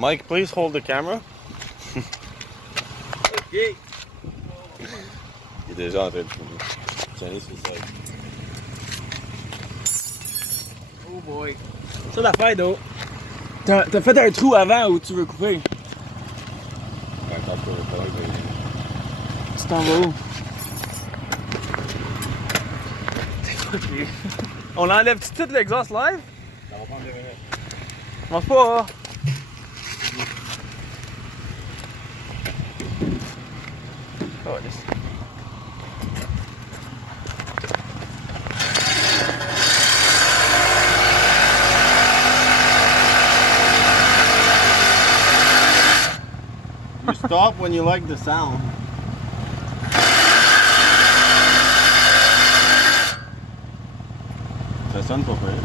Mike, please hold the camera. Ok. Il est déjà en train de filmer. Tiens, c'est ça. Oh boy. Ça l'affaire d'eau. T'as fait un trou avant où tu veux couper. Tu t'en vas où? T'es fucké. On l'enlève tout l'exhaust live? Ça va prendre 2 minutes. Mange pas, hein? Oh, yes. You stop when you like the sound. Ça sonne pas pire.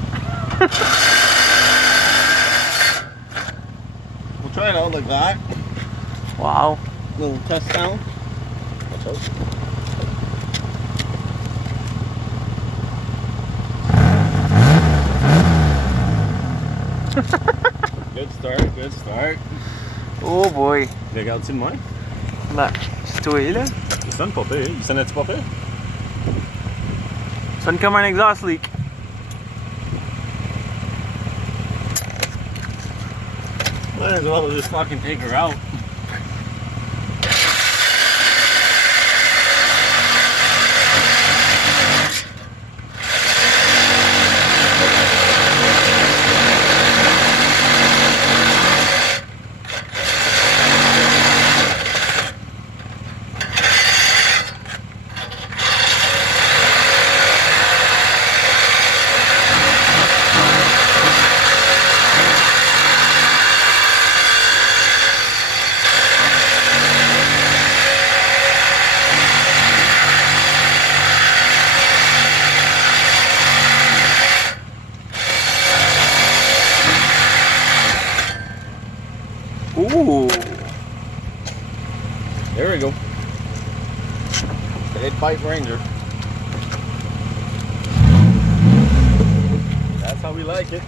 We'll try it out like that. Wow. Little test sound. Watch out. Good start, good start. Oh boy. Regarde-tu de moi? Ben, c'est toi là. Il sonne pas pire. Il sonnait-tu pas pire? Sonne comme un exhaust leak. Might as well just fucking take her out. Ooh. There we go. Head pipe Ranger. That's how we like it.